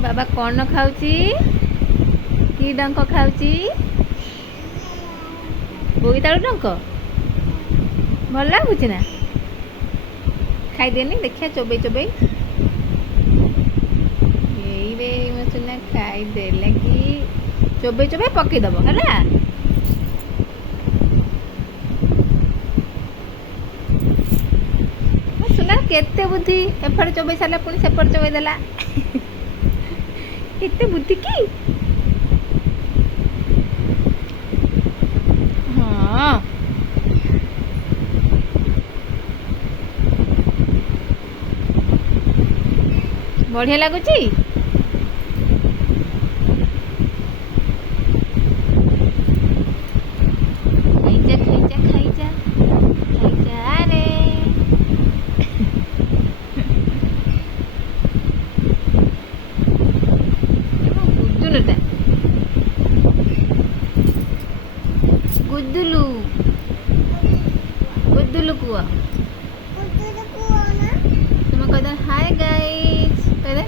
ବାବା କ'ଣ ଖାଉଛି? କି ଡଙ୍କ ଖାଉଛି? ବୋଇତାଳୁ ଡଙ୍କ ଭଲ ଲାଗୁଛି ନା? ଖାଇଦେନି ଦେଖିଆ ଚୋବେଇ ଚୋବେଇ। ଏଇରେ ମୋ ସୁନା ଖାଇଦେଲା କି? ଚୋବେଇ ଚୋବେଇ ପକେଇଦବ ହେଲା। ମୋ ସୁନା କେତେ ବୁଦ୍ଧି, ଏପଟେ ଚୋବେଇ ସାରିଲା ପୁଣି ସେପଟେ ଚୋବେଇ ଦେଲା। କେତେ ବୁଦ୍ଧି କି? ହଁ ବଢ଼ିଆ ଲାଗୁଛି। ଖାଇଯା ଖାଇଯା ଖାଇଯା ଖାଇଯା ରେ। ଗୁଦୁଲୁଟା ଗୁଦୁଲୁ ଗୁଦୁଲୁ କୁହ। ତୁମେ କହିଦ ହାय ଗାଇସ୍ କହିଦେ।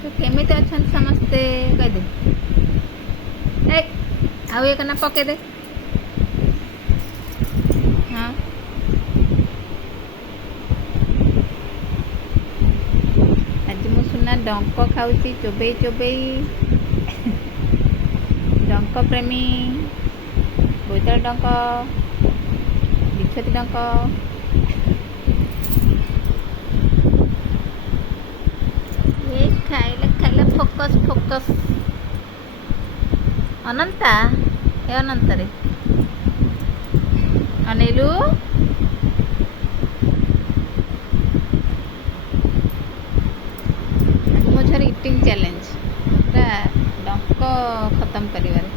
ତ କେମିତି ଅଛନ୍ତି ସମସ୍ତେ କହିଦେ। ଏ ଆଉ ଏକ ନା ପକେଇଦେ। ହଁ ଆଜି ମୁଁ ସୁନା ଡଙ୍କ ଖାଉଛି ଚୋବେଇ ଚୋବେଇ। ଡଙ୍କ ପ୍ରେମୀ, ବୋଇତାଳୁ ଡଙ୍କ, ବିଛୁଆତି ଡଙ୍କ। ଏ ଖାଇଲେ ଖାଇଲେ ଫୋକସ୍ ଫୋକସ୍। ଅନନ୍ତା ଏ ଅନନ୍ତରେ ଅନେଇଲୁ। ଆଜି ମୋ ଝିଅର ଇଟିଂ ଚ୍ୟାଲେଞ୍ଜ, ପୁରା ଡଙ୍କ ଖତମ କରିବାରେ।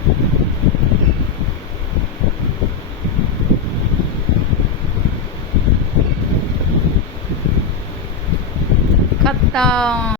ଖତମ।